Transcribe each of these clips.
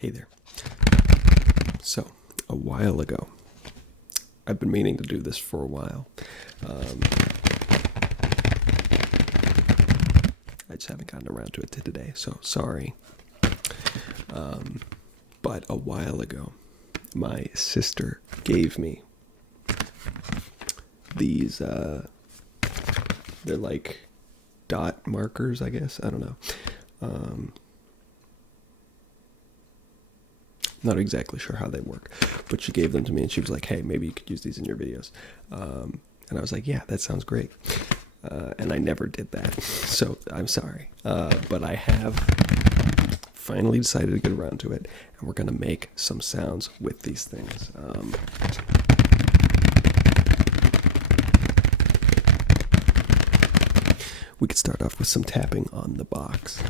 Hey there. So, a while ago, I've been meaning to do this for a while. I just haven't gotten around to it today, so sorry. But a while ago, my sister gave me these, they're like dot markers, I guess. I don't know. Not exactly sure how they work, but she gave them to me and she was like, hey, maybe you could use these in your videos. And I was like, yeah, that sounds great. And I never did that, so I'm sorry. But I have finally decided to get around to it, and we're going to make some sounds with these things. We could start off with some tapping on the box.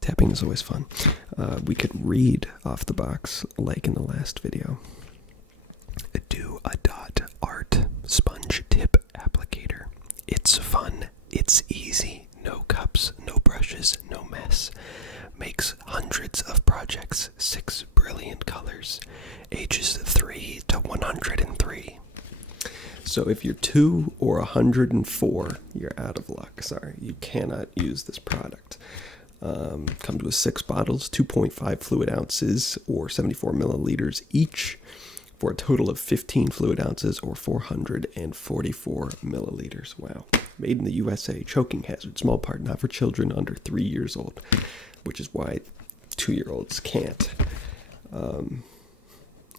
Tapping is always fun. We could read off the box, like in the last video. Do a dot art sponge tip applicator. It's fun. It's easy. No cups, no brushes, no mess. Makes hundreds of projects, 6 brilliant colors, ages 3 to 103. So if you're 2 or 104, you're out of luck. Sorry, you cannot use this product. Come to 6 bottles, 2.5 fluid ounces or 74 milliliters each, for a total of 15 fluid ounces or 444 milliliters. Wow. Made in the USA, choking hazard, small part, not for children under 3 years old, which is why 2-year-olds can't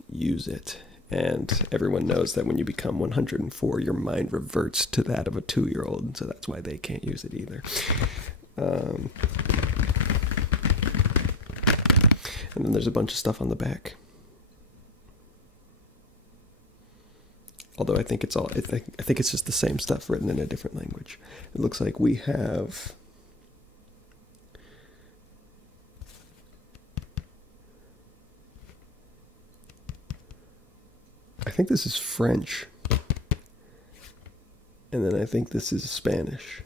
use it. And everyone knows that when you become 104, your mind reverts to that of a 2-year-old, so that's why they can't use it either. And then there's a bunch of stuff on the back. Although I think it's all, I think it's just the same stuff written in a different language. It looks like we have I think this is French. And then I think this is Spanish.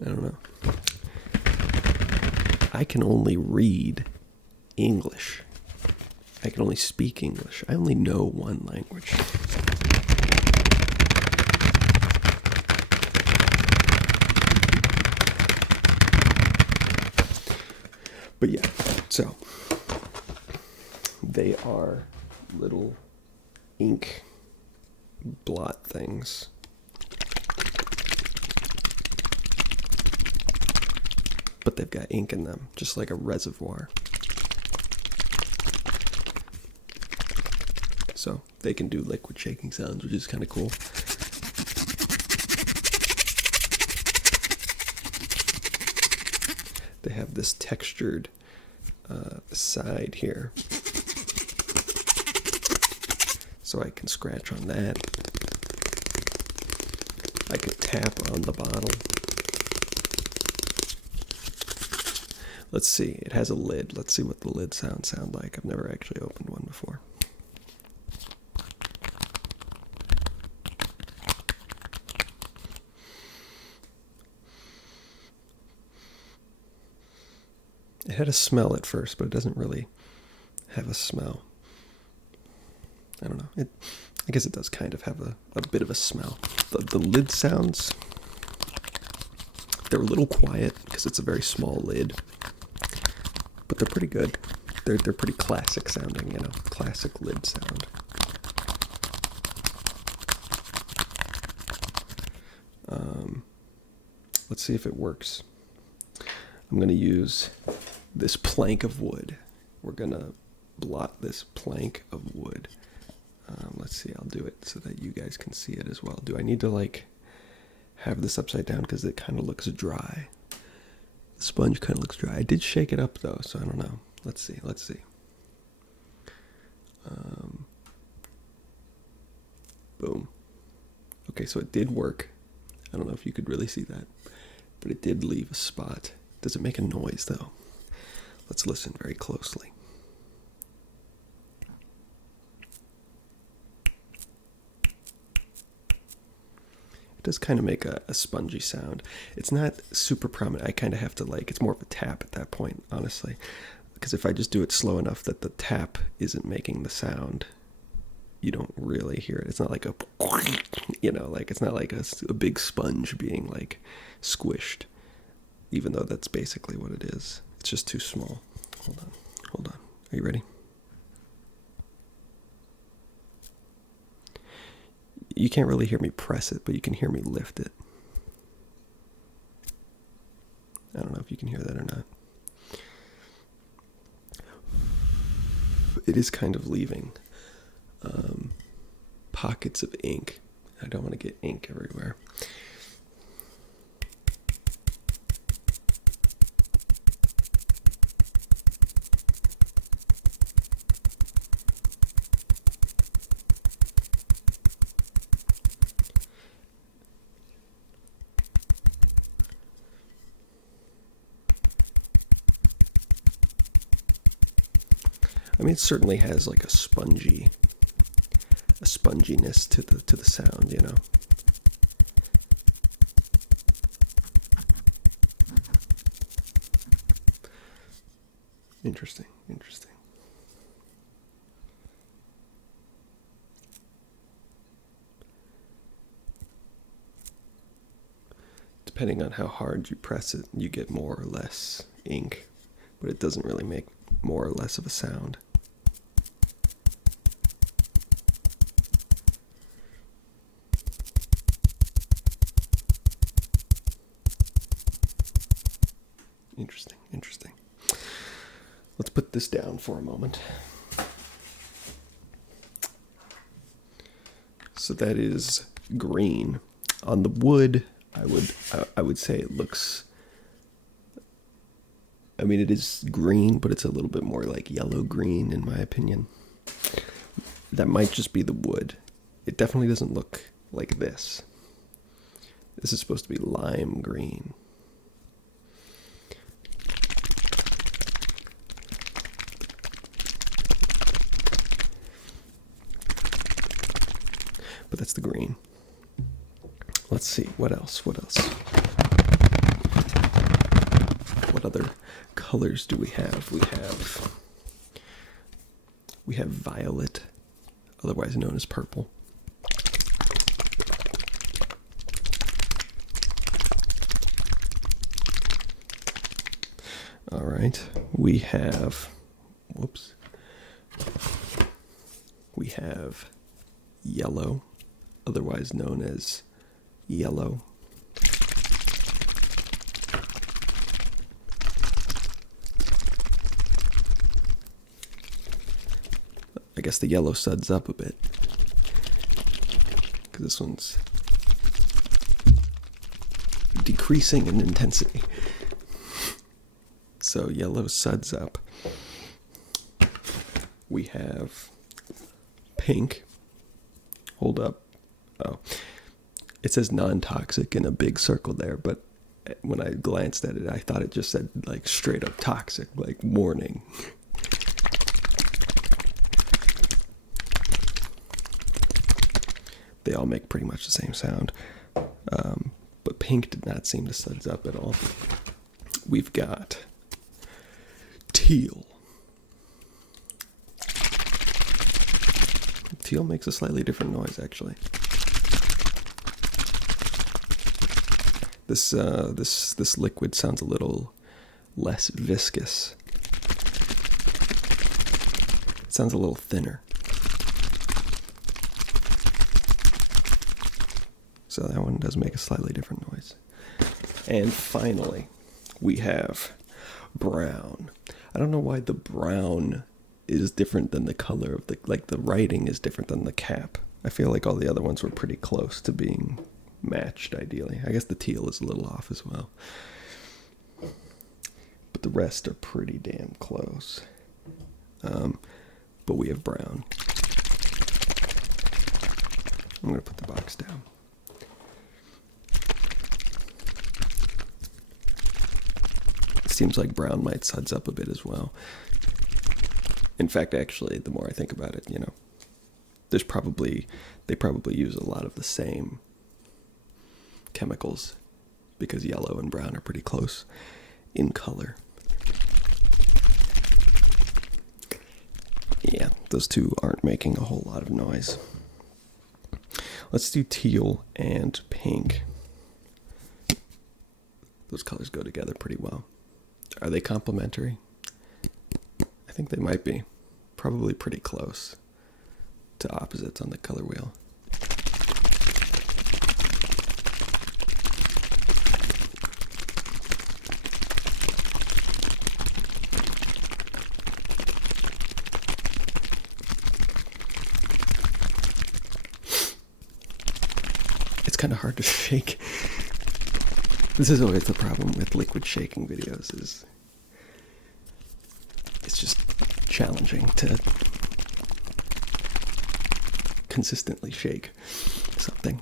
I don't know. I can only read English. I can only speak English. I only know one language. But yeah, so they are little ink blot things. But they've got ink in them, just like a reservoir. So they can do liquid shaking sounds, which is kind of cool. They have this textured side here. So I can scratch on that. I could tap on the bottle. Let's see, it has a lid. Let's see what the lid sounds sound like. I've never actually opened one before. It had a smell at first, but it doesn't really have a smell. I don't know. I guess it does kind of have a bit of a smell. The lid sounds, they're a little quiet because it's a very small lid. But they're pretty good. They're pretty classic sounding, you know, classic lid sound. Let's see if it works. I'm going to use this plank of wood. We're going to blot this plank of wood. Let's see, I'll do it so that you guys can see it as well. Do I need to, like, have this upside down because it kind of looks dry? The sponge kind of looks dry. I did shake it up though, so I don't know. Let's see. Boom. Okay, so it did work. I don't know if you could really see that, but it did leave a spot. Does it make a noise though? Let's listen very closely. It does kind of make a spongy sound. It's not super prominent. I kind of have to it's more of a tap at that point, honestly. Because if I just do it slow enough that the tap isn't making the sound, you don't really hear it. It's not like it's not like a big sponge being squished, even though that's basically what it is. It's just too small. Hold on. Are you ready? You can't really hear me press it, but you can hear me lift it. I don't know if you can hear that or not. It is kind of leaving pockets of ink. I don't want to get ink everywhere. I mean, it certainly has a sponginess to the sound, Interesting. Depending on how hard you press it, you get more or less ink, but it doesn't really make more or less of a sound. Interesting. Let's put this down for a moment. So that is green. On the wood, I would say it looks, I mean, it is green, but it's a little bit more yellow green in my opinion. That might just be the wood. It definitely doesn't look like this. This is supposed to be lime green. But that's the green. Let's see, what else? What other colors do we have? We have violet, otherwise known as purple. All right, we have yellow, otherwise known as yellow. I guess the yellow suds up a bit, because this one's decreasing in intensity. So yellow suds up. We have pink. Hold up. Oh, it says non-toxic in a big circle there, but when I glanced at it, I thought it just said straight up toxic, warning. They all make pretty much the same sound, but pink did not seem to suds up at all. We've got teal. Teal makes a slightly different noise, actually. This liquid sounds a little less viscous. It sounds a little thinner. So that one does make a slightly different noise. And finally, we have brown. I don't know why the brown is different than the color of the writing is different than the cap. I feel like all the other ones were pretty close to being matched, ideally. I guess the teal is a little off as well. but the rest are pretty damn close. But we have brown. I'm going to put the box down. It seems like brown might suds up a bit as well. In fact, actually, the more I think about it, they probably use a lot of the same chemicals because yellow and brown are pretty close in color. Yeah, those two aren't making a whole lot of noise. Let's do teal and pink. Those colors go together pretty well. Are they complementary? I think they might be. Probably pretty close to opposites on the color wheel. It's kind of hard to shake. This is always the problem with liquid shaking videos, is it's just challenging to consistently shake something.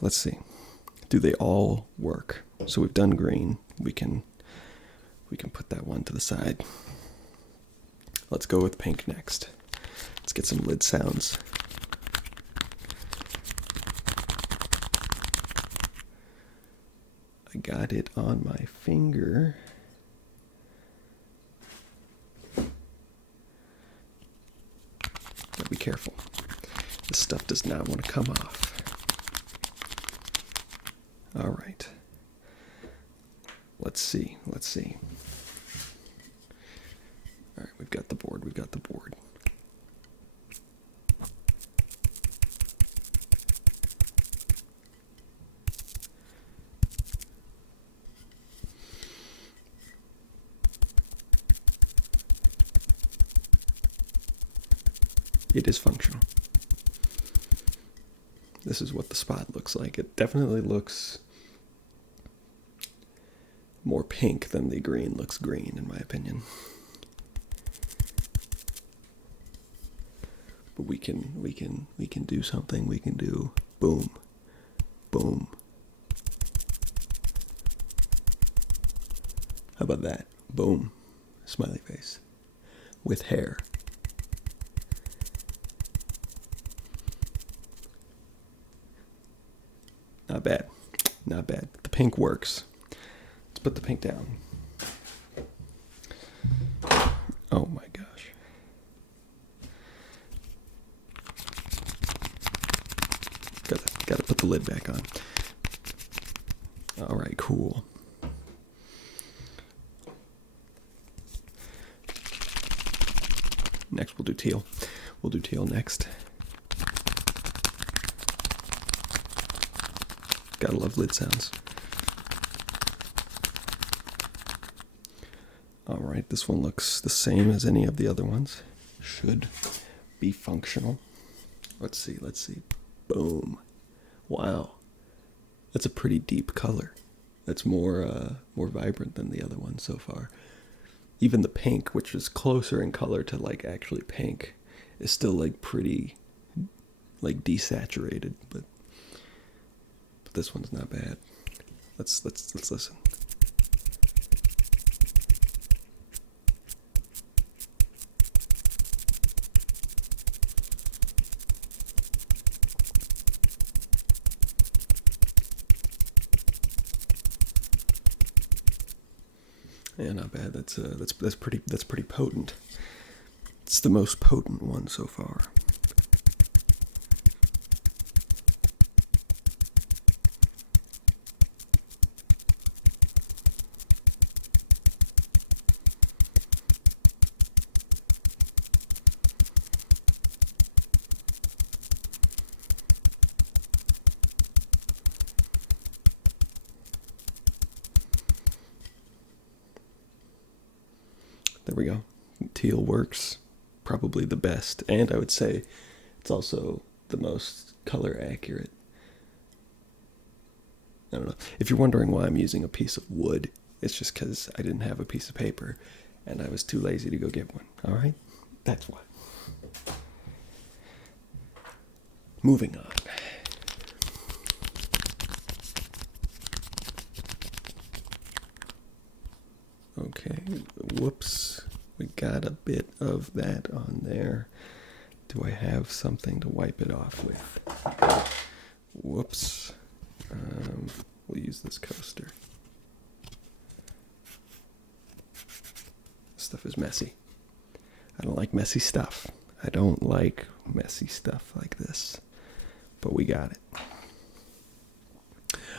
Let's see. Do they all work? So we've done green. We can put that one to the side. Let's go with pink next. Let's get some lid sounds. I got it on my finger. Gotta be careful. This stuff does not want to come off. All right. Let's see. All right, we've got the board. It is functional. This is what the spot looks like. It definitely looks more pink than the green looks green, in my opinion. But we can do something. We can do boom, boom. How about that? Boom. Smiley face. With hair. Not bad. The pink works. Let's put the pink down. Oh my gosh. Gotta put the lid back on. All right, cool. Next we'll do teal. We'll do teal next. Gotta love lid sounds. All right, this one looks the same as any of the other ones. Should be functional. Let's see. Boom. Wow. That's a pretty deep color. That's more vibrant than the other ones so far. Even the pink, which is closer in color to like actually pink, is still like pretty like desaturated, but this one's not bad. Let's listen. Yeah, not bad. That's pretty potent. It's the most potent one so far. we go. Teal works probably the best, and I would say it's also the most color accurate. I don't know. If you're wondering why I'm using a piece of wood, it's just because I didn't have a piece of paper, and I was too lazy to go get one. All right? That's why. Moving on. Okay, whoops. We got a bit of that on there. Do I have something to wipe it off with? Whoops. We'll use this coaster. This stuff is messy. I don't like messy stuff. I don't like messy stuff like this. But we got it.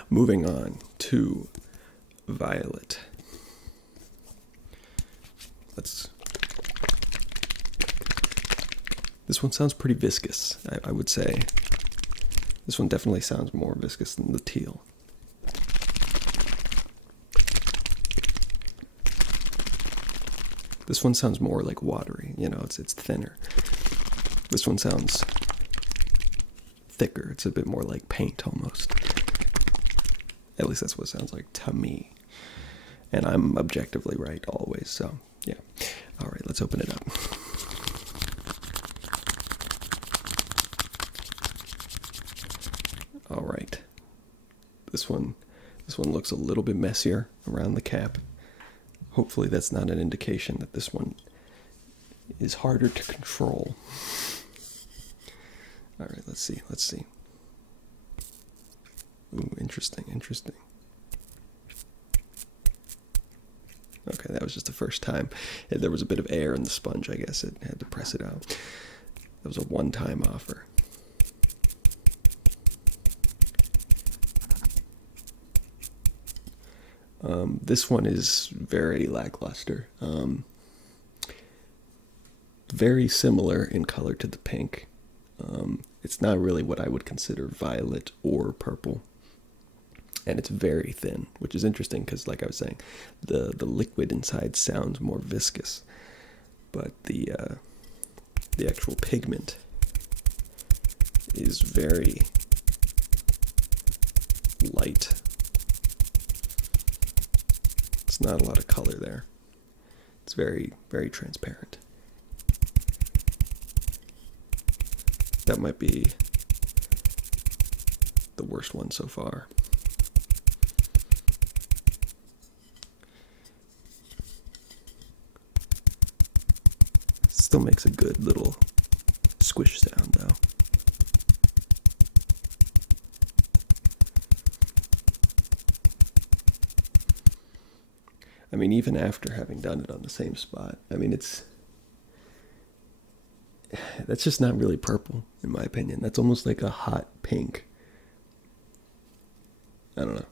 Moving on to violet. This one sounds pretty viscous, I would say. This one definitely sounds more viscous than the teal. This one sounds more like watery, you know, it's thinner. This one sounds thicker. It's a bit more like paint almost. At least that's what it sounds like to me. And I'm objectively right always, so yeah. All right, let's open it up. All right. This one looks a little bit messier around the cap. Hopefully that's not an indication that this one is harder to control. All right, let's see. Ooh, interesting. Okay, that was just the first time. There was a bit of air in the sponge, I guess. It had to press it out. That was a one-time offer. This one is very lackluster. Very similar in color to the pink. It's not really what I would consider violet or purple. And it's very thin, which is interesting because, like I was saying, the liquid inside sounds more viscous. But the actual pigment is very light. It's not a lot of color there. It's very, very transparent. That might be the worst one so far. Still makes a good little squish sound though. I mean, even after having done it on the same spot, I mean, that's just not really purple, in my opinion. That's almost like a hot pink. I don't know.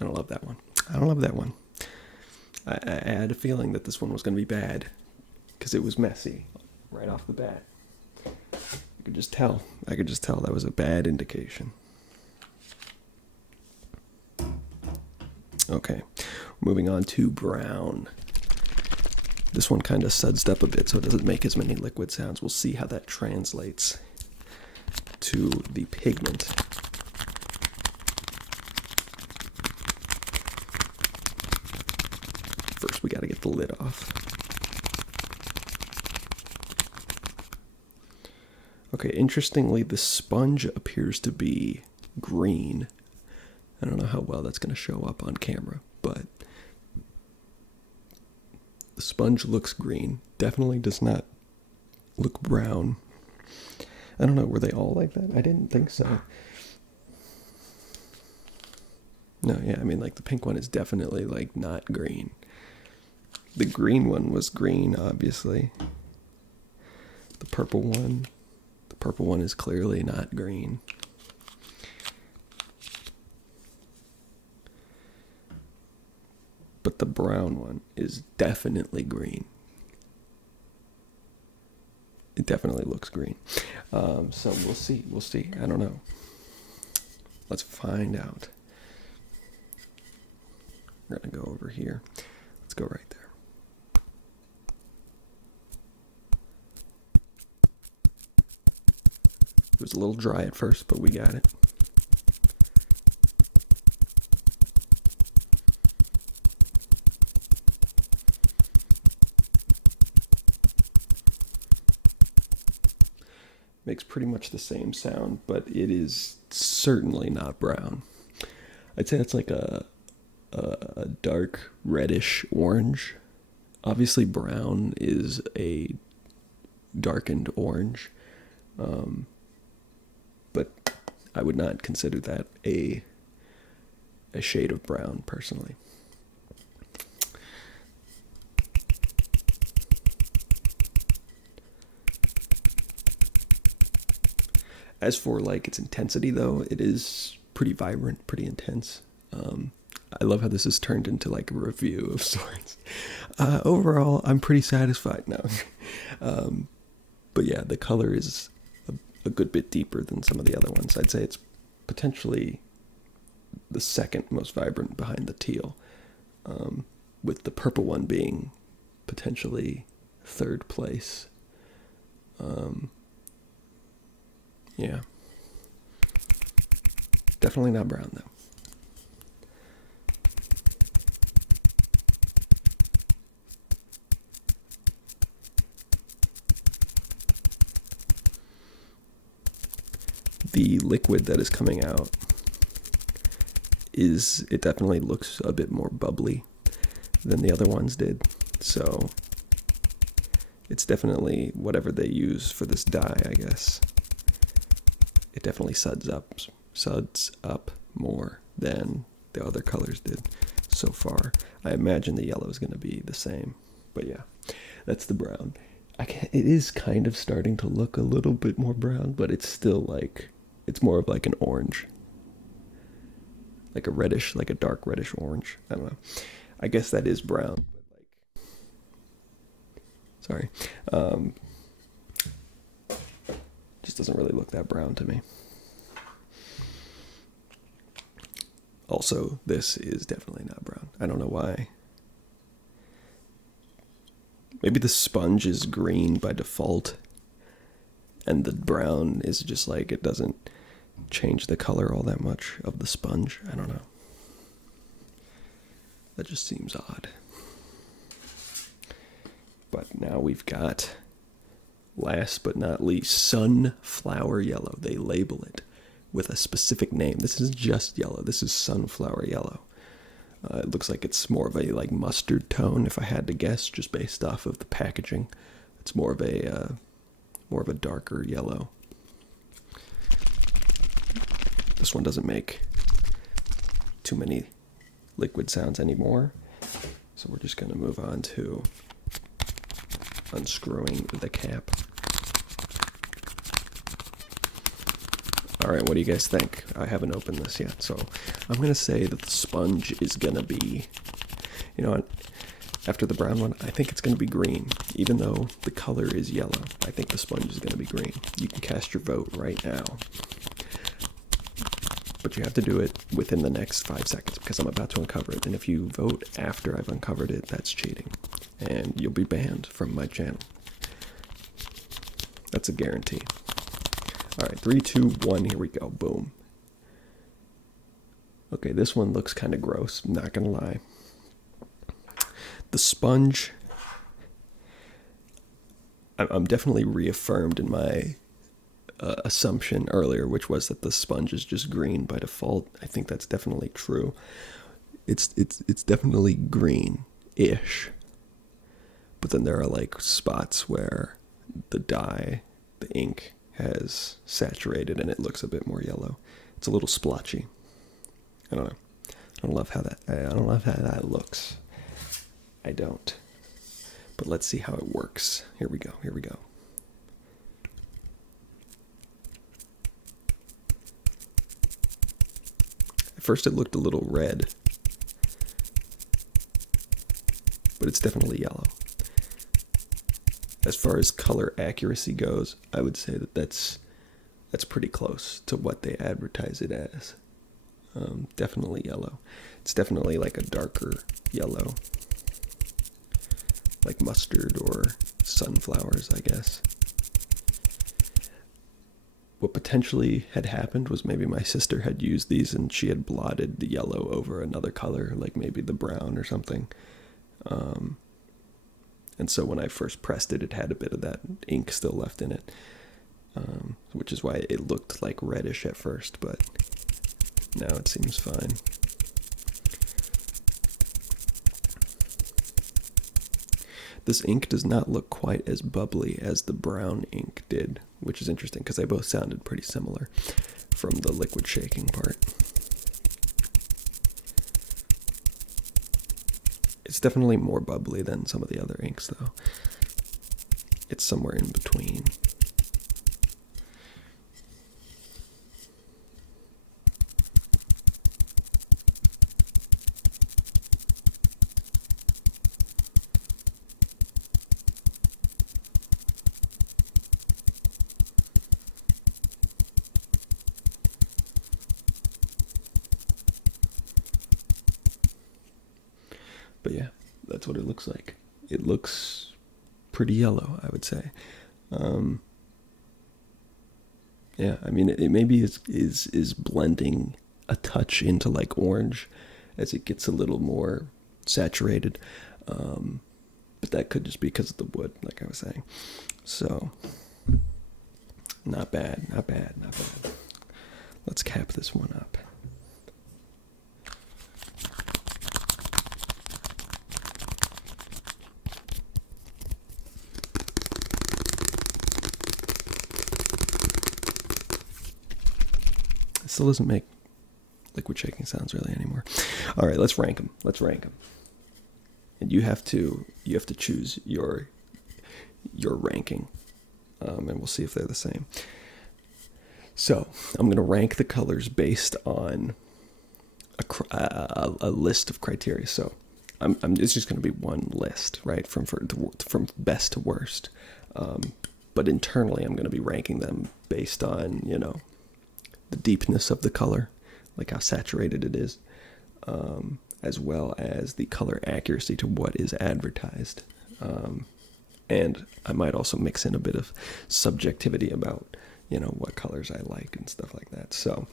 I don't love that one. I had a feeling that this one was going to be bad because it was messy right off the bat. I could just tell that was a bad indication. Okay, moving on to brown. This one kind of sudsed up a bit, so it doesn't make as many liquid sounds. We'll see how that translates to the pigment. First, we got to get the lid off. Okay, interestingly, the sponge appears to be green. I don't know how well that's going to show up on camera, but the sponge looks green. Definitely does not look brown. I don't know, were they all like that? I didn't think so. No, yeah, I mean, like, the pink one is definitely, like, not green. The green one was green, obviously. The purple one is clearly not green. But the brown one is definitely green. It definitely looks green. So we'll see. I don't know. Let's find out. We're going to go over here. Let's go right there. It was a little dry at first, but we got it. Makes pretty much the same sound, but it is certainly not brown. I'd say it's like a dark reddish orange. Obviously brown is a darkened orange, but I would not consider that a shade of brown personally. As for like its intensity though, it is pretty vibrant, pretty intense. I love how this has turned into like a review of sorts. Overall, I'm pretty satisfied now. But yeah, the color is a good bit deeper than some of the other ones. I'd say it's potentially the second most vibrant behind the teal, with the purple one being potentially third place. Yeah. Definitely not brown though. The liquid that is coming out it definitely looks a bit more bubbly than the other ones did. So it's definitely whatever they use for this dye, I guess. It definitely suds up more than the other colors did so far. I imagine the yellow is going to be the same, but yeah, that's the brown. It is kind of starting to look a little bit more brown, but it's still like, it's more of like an orange, like a reddish, like a dark reddish orange. I don't know. I guess that is brown, but like, sorry. Just doesn't really look that brown to me. Also, this is definitely not brown. I don't know why. Maybe the sponge is green by default, and the brown is just like, it doesn't change the color all that much of the sponge. I don't know. That just seems odd. But now we've got, last but not least, sunflower yellow. They label it with a specific name. This is just yellow. This is sunflower yellow. It looks like it's more of a like mustard tone, if I had to guess, just based off of the packaging. It's more of a darker yellow. This one doesn't make too many liquid sounds anymore, so we're just going to move on to unscrewing the cap. Alright, what do you guys think? I haven't opened this yet, so I'm going to say that the sponge is going to be, you know what, after the brown one, I think it's going to be green. Even though the color is yellow, I think the sponge is going to be green. You can cast your vote right now. But you have to do it within the next 5 seconds, because I'm about to uncover it. And if you vote after I've uncovered it, that's cheating. And you'll be banned from my channel. That's a guarantee. Alright, 3, 2, 1, here we go. Boom. Okay, this one looks kind of gross, I'm not gonna lie. The sponge, I'm definitely reaffirmed in my assumption earlier, which was that the sponge is just green by default. I think that's definitely true. It's definitely green-ish. But then there are like spots where the dye, the ink, has saturated and it looks a bit more yellow. It's a little splotchy. I don't know. I don't love how that looks. I don't. But let's see how it works. Here we go. At first it looked a little red, but it's definitely yellow. As far as color accuracy goes, I would say that that's pretty close to what they advertise it as. Definitely yellow. It's definitely like a darker yellow, like mustard or sunflowers, I guess. What potentially had happened was maybe my sister had used these and she had blotted the yellow over another color, like maybe the brown or something. And so when I first pressed it, it had a bit of that ink still left in it, which is why it looked like reddish at first, but now it seems fine. This ink does not look quite as bubbly as the brown ink did, which is interesting because they both sounded pretty similar from the liquid shaking part. It's definitely more bubbly than some of the other inks, though. It's somewhere in between. But yeah, that's what it looks like. It looks pretty yellow, I would say. Yeah, I mean, it maybe is blending a touch into like orange as it gets a little more saturated. But that could just be because of the wood, like I was saying. So, not bad, not bad, not bad. Let's cap this one up. It still doesn't make liquid shaking sounds really anymore. All right, let's rank them. Let's rank them. And you have to choose your ranking, and we'll see if they're the same. So I'm going to rank the colors based on a list of criteria. So it's just going to be one list, right, from best to worst. But internally, I'm going to be ranking them based on, the deepness of the color, like how saturated it is, as well as the color accuracy to what is advertised. And I might also mix in a bit of subjectivity about, what colors I like and stuff like that. So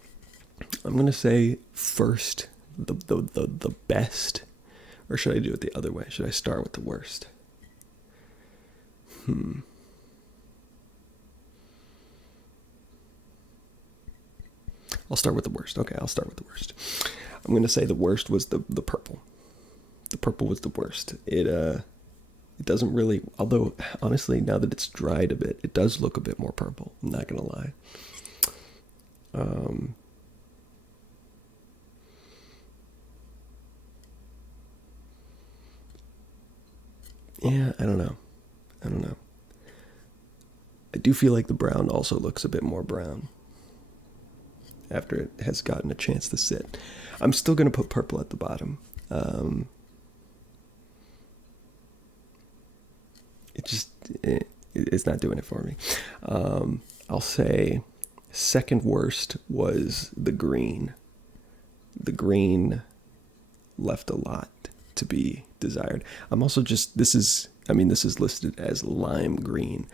I'm going to say first the best, or should I do it the other way? Should I start with the worst? I'll start with the worst. Okay, I'll start with the worst. I'm going to say the worst was the purple. The purple was the worst. It doesn't really, although honestly, now that it's dried a bit, it does look a bit more purple. I'm not going to lie. Yeah, I don't know. I do feel like the brown also looks a bit more brown after it has gotten a chance to sit. I'm still going to put purple at the bottom. It's not doing it for me. I'll say second worst was the green. The green left a lot to be desired. I'm also this is listed as lime green.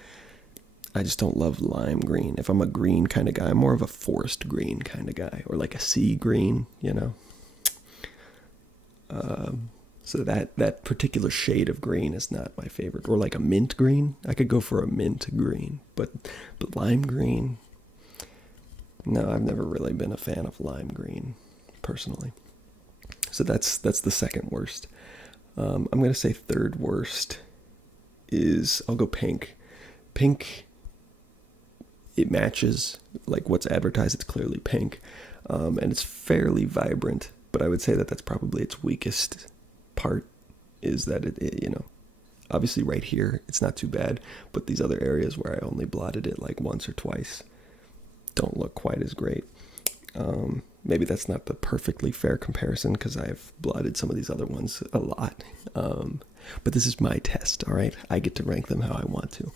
I just don't love lime green. If I'm a green kind of guy, I'm more of a forest green kind of guy, or like a sea green, So that particular shade of green is not my favorite. Or like a mint green. I could go for a mint green, but lime green, no, I've never really been a fan of lime green, personally. So that's the second worst. I'm going to say third worst is, I'll go pink. Pink, it matches like what's advertised. It's clearly pink, and it's fairly vibrant, but I would say that that's probably its weakest part, is that it obviously right here it's not too bad, but these other areas where I only blotted it like once or twice don't look quite as great. Maybe that's not the perfectly fair comparison because I've blotted some of these other ones a lot, but this is my test. All right, I get to rank them how I want to.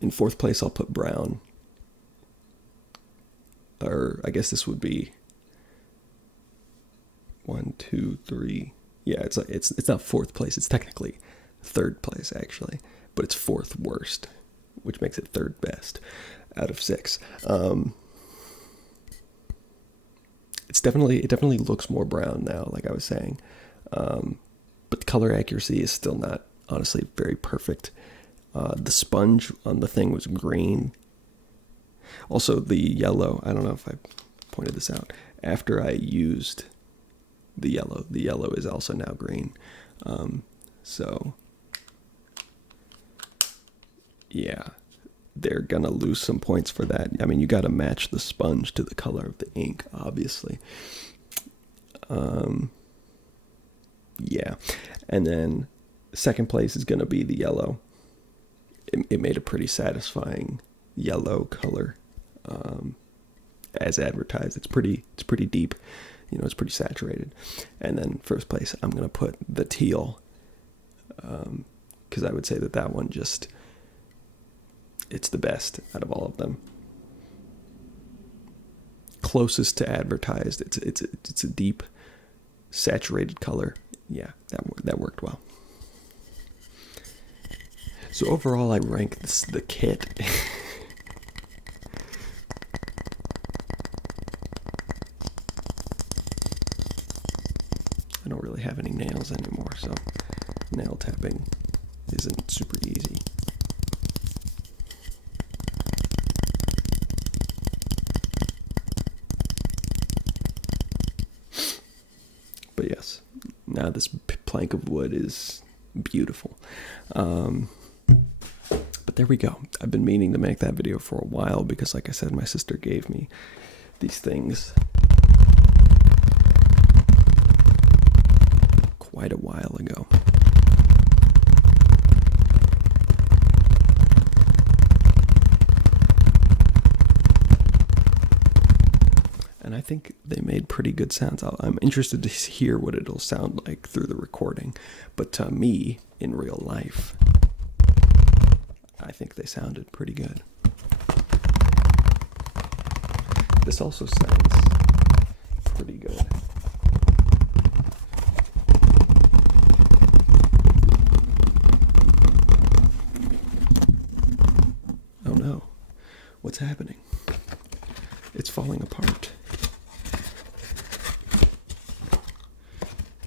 In fourth place, I'll put brown. or I guess this would be 1, 2, 3. Yeah, it's not fourth place. It's technically third place actually, but it's fourth worst, which makes it third best out of 6. It definitely looks more brown now, like I was saying, but the color accuracy is still not honestly very perfect. The sponge on the thing was green. Also, the yellow, I don't know if I pointed this out. After I used the yellow is also now green. So, yeah, they're going to lose some points for that. I mean, you got to match the sponge to the color of the ink, obviously. Yeah, and then second place is going to be the yellow. It made a pretty satisfying yellow color, as advertised. It's pretty deep, it's pretty saturated. And then first place, I'm going to put the teal, because I would say that one just, it's the best out of all of them. Closest to advertised. It's a deep, saturated color. Yeah, that worked well. So overall, I rank the kit. I don't really have any nails anymore, so nail tapping isn't super easy. But yes, now this plank of wood is beautiful. But there we go. I've been meaning to make that video for a while because, like I said, my sister gave me these things quite a while ago. And I think they made pretty good sounds. I'm interested to hear what it'll sound like through the recording. But to me, in real life, I think they sounded pretty good. This also sounds pretty good. Oh no, what's happening? It's falling apart.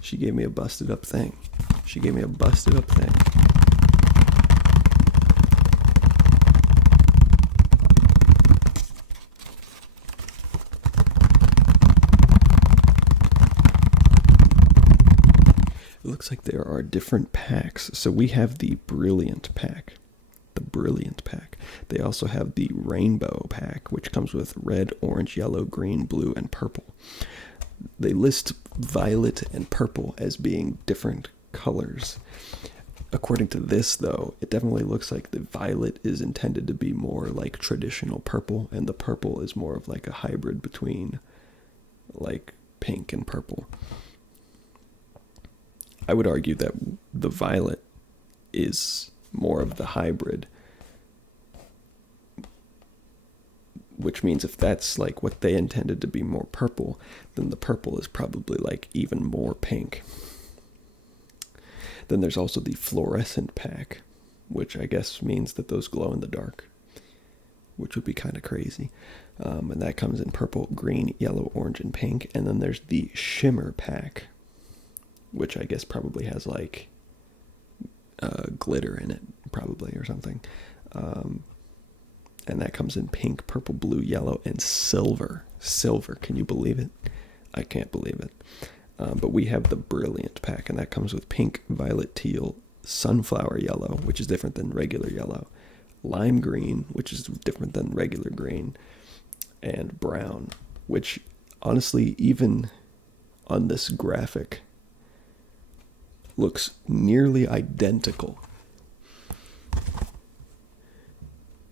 She gave me a busted up thing. It looks like there are different packs. So we have the Brilliant pack. They also have the Rainbow pack, which comes with red, orange, yellow, green, blue, and purple. They list violet and purple as being different colors. According to this, though, it definitely looks like the violet is intended to be more like traditional purple, and the purple is more of like a hybrid between like pink and purple. I would argue that the violet is more of the hybrid, which means if that's like what they intended to be more purple, then the purple is probably like even more pink. Then there's also the fluorescent pack, which I guess means that those glow in the dark, which would be kind of crazy. And that comes in purple, green, yellow, orange, and pink. And then there's the shimmer pack, which I guess probably has like glitter in it, probably, or something. And that comes in pink, purple, blue, yellow, and silver. Silver, can you believe it? I can't believe it. But we have the Brilliant pack, and that comes with pink, violet, teal, sunflower yellow, which is different than regular yellow, lime green, which is different than regular green, and brown, which honestly, even on this graphic, looks nearly identical.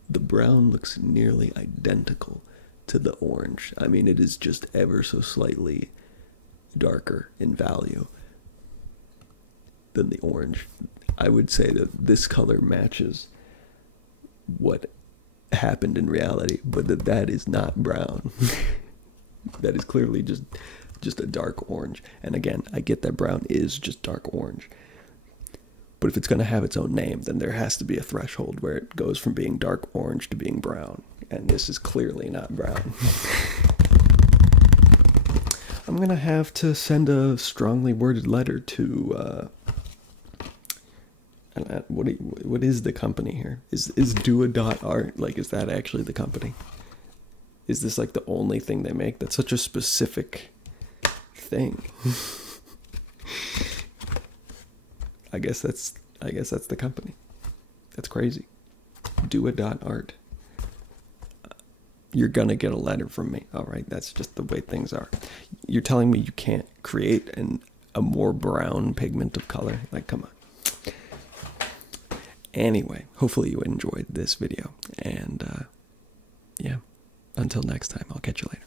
The brown looks nearly identical to the orange. I mean, it is just ever so slightly darker in value than the orange. I would say that this color matches what happened in reality, but that is not brown. that is clearly just a dark orange. And again, I get that brown is just dark orange. But if it's going to have its own name, then there has to be a threshold where it goes from being dark orange to being brown. And this is clearly not brown. I'm going to have to send a strongly worded letter to... what is the company here? Is Dua.art, like, is that actually the company? Is this like the only thing they make? That's such a specific thing. I guess that's the company. That's crazy. Dua.art. You're gonna get a letter from me. All right, that's just the way things are. You're telling me you can't create a more brown pigment of color? Like, come on. Anyway, hopefully you enjoyed this video, and yeah, until next time, I'll catch you later.